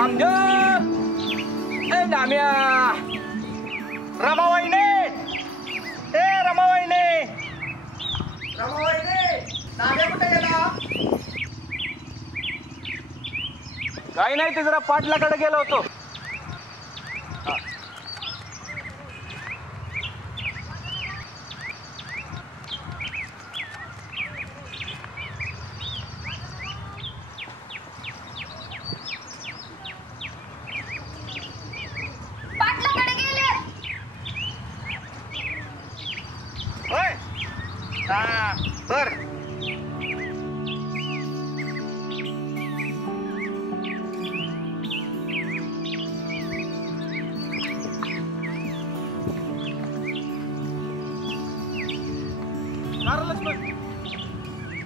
नाम्या रमाबाईने रमाबाईने नाम्या कुठे गेला? काही नाही, ते जरा पाटलाकडे गेलो होतो. बर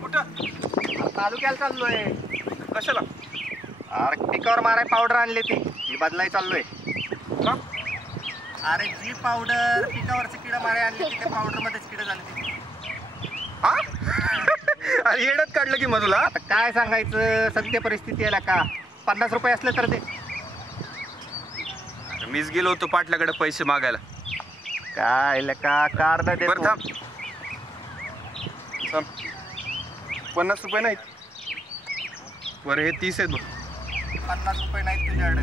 कुठं? तालुक्याला चाललोय. कशाला? अरे पिकावर माराय पावडर आणली ती बदलाय चाललोय. अरे जी पावडर पिकावरची किडा माराय आणली ती पावडर मध्येच किडा झाले. अरे येडत काढलं की मधुला. आता काय सांगायचं, सत्य परिस्थिती आहे का. 50 रुपये असले तर दे. मीच गेलो होतो पाटलाकडे पैसे मागायला. काय लका कार्ड दे. बरं थांब 50 रुपये नाहीत. बरं हे 30 आहेत बघ. 50 रुपये नाहीत तुझ्याकडे.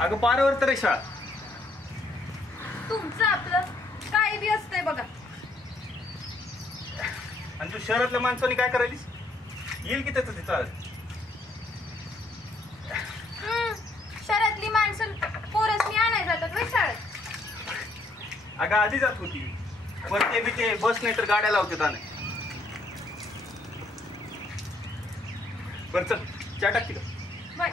अगं पारावर तर शाळा. तुमचं आपलं काही बी असतंय बघा. आणि तू शहरातल्या माणसाने काय करायलीस? येईल की त्याचं ते चालत. शहरातली माणसं पोरसनी आणाय जातात वे शाळेत. अगं आधी जात होती, पण ते बी ते बस नाही तर गाड्या लावतात. आणि बरं चल चहा टाकते का? बाय.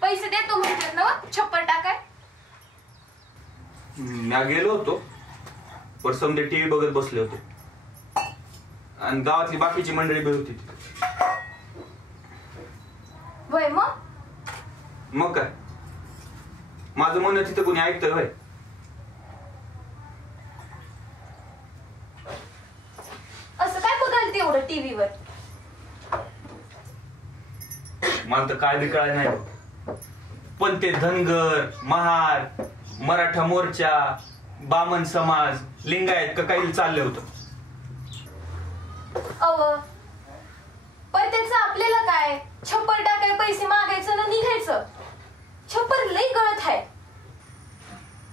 पैसे देतो म्हणतात ना छप्पर टाकाय. मी गेलो होतो पर समजे टीव्ही बघत बसले होते आणि गावातली बाकीची मंडळी बी होती. वय मग काय माझं म्हणणं तिथं कोणी ऐकतंय वय? असं काय बघाल तेवढं टीव्हीवर? मला तर काय बी कळायला नाही. पण ते धनगर, महार, मराठा मोर्चा, बामण समाज, लिंगायत का काही चाललं होतं. पण त्याचं आपल्याला काय? छप्पर टाकाय पैसे मागायचं ना निघायचं. छप्पर लई गळत आहे.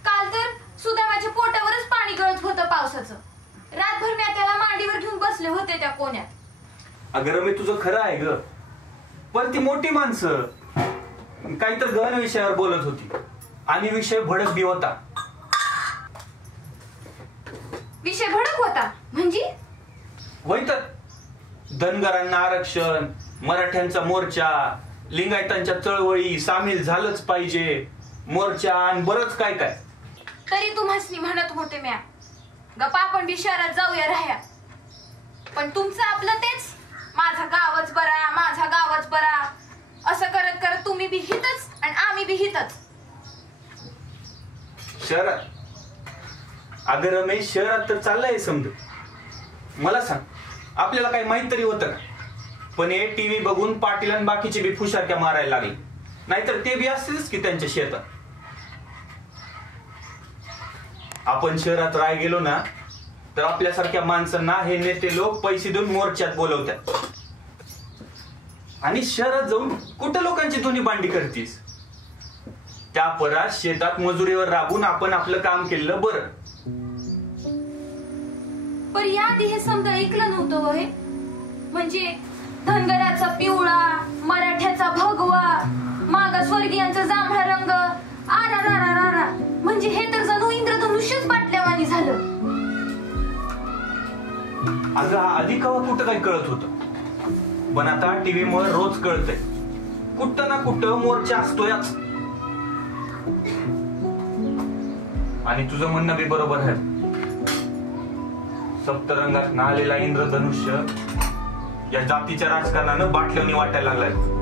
काल तर सुदामाच्या पोटावरच पाणी गळत होतं पावसाचं. रातभर मी त्याला मांडीवर घेऊन बसले होते त्या कोण्यात. अगं रमे तुझं खरं आहे ग, पण ती मोठी माणसं काही तर गहन विषयावर बोलत होती आणि विषय भडक बी होता. विषय भडक होता म्हणजे होय तर धनगरांना आरक्षण, मराठ्यांचा मोर्चा, लिंगायतांच्या चळवळी सामील झालंच पाहिजे, मोर्चा आणि बरंच काय काय. तरी तुम्हासनी म्हणत होते म्या गप्पा आपण बी शहरात जाऊया राह्या, पण तुमचं आपलं तेच माझा गावच बरा, माझा गावच बरा असं करत करत तुम्ही बी हितच आणि आम्ही बी हितच. शहरात अगं रमेश, शहरात तर चाललंय समज. मला सांग, आपल्याला काही माहित तरी होतं का? पण हे टीव्ही बघून पाटील आणि बाकीचे बी फुशारक्या मारायला लागले, नाहीतर ते बी असतेच की त्यांच्या शेतात. आपण शहरात राह गेलो ना तर आपल्यासारख्या माणसांना हे नेते लोक पैसे देऊन मोर्चात बोलवतात, आणि शहरात जाऊन कुठं लोकांची दोन्ही बांडी करतीस? त्या परात शेतात मजुरीवर राबून आपण आपलं काम केलं बरं. पण याआधी हे समजा ऐकलं नव्हतं हे, म्हणजे धनगराचा पिवळा, मराठ्याचा भगवा, मागासवर्गीयांचा जांभळा रंग, आरा म्हणजे हे तर जणू इंद्रधनुष्यच बाटल्यावानी झालं. अगं आधी कवा कुठं काही कळत होतं, पण आता टीव्ही मुळे रोज कळतंय कुठं ना कुठं मोर्चा असतोयच. आणि तुझं म्हणणं बी बरोबर आहे. सप्तरंगात नालेला इंद्रधनुष्य या जातीच्या राजकारणानं बाटल्याने वाटायला लागलाय.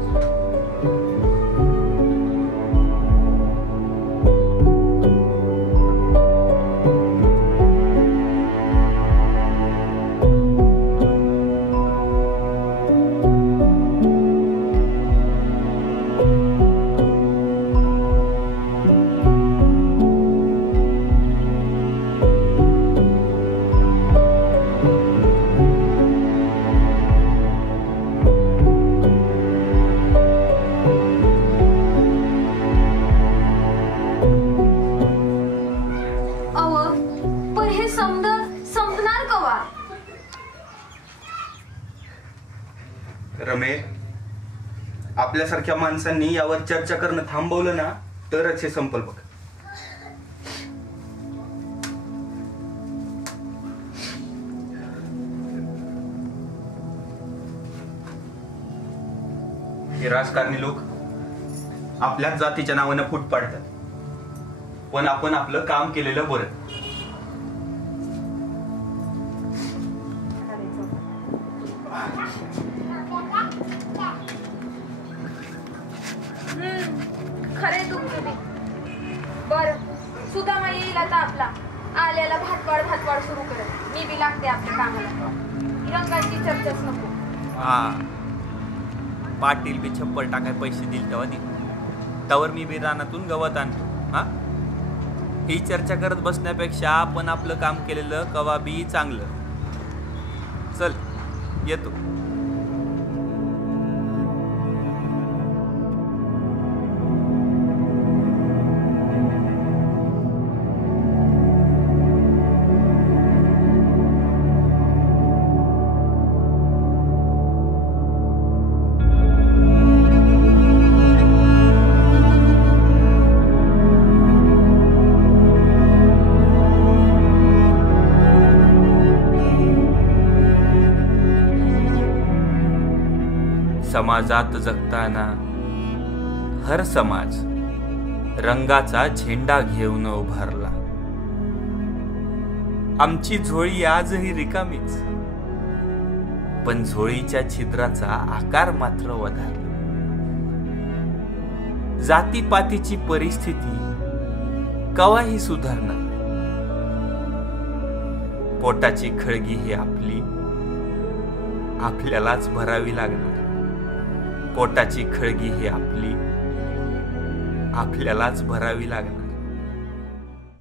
रमेश, आपल्यासारख्या माणसांनी यावर चर्चा करणं थांबवलं ना तरच हे संपल बघ. हे राजकारणी लोक आपल्याच जातीच्या नावानं फूट पाडतात, पण आपण आपलं काम केलेलं बरं. खरे तुमचं बी बर. सुदामा येईल आता आपला, आल्याला भातवाड सुरू करत. मी बी लागते आपल्या कामाला, रंगाची चर्चाच नको. हा, पाटील बी छप्पर टाकाय पैसे दिल तेव्हा दिल, तवर मी बी रानातून गवत आणतो. हा, ही चर्चा करत बसण्यापेक्षा आपण आपलं काम केलेलं कवा बी चांगलं. चल येतो. समाजात जगताना हर समाज रंगाचा झेंडा घेऊन उभारला. आमची झोळी आजही रिकामीच, पण झोळीच्या छिद्राचा आकार मात्र वधारला. जातीपातीची परिस्थिती कवाही सुधारणार. पोटाची खळगी ही आपल्यालाच भरावी लागणार. पोटाची खळगी ही आपल्यालाच भरावी लागणार.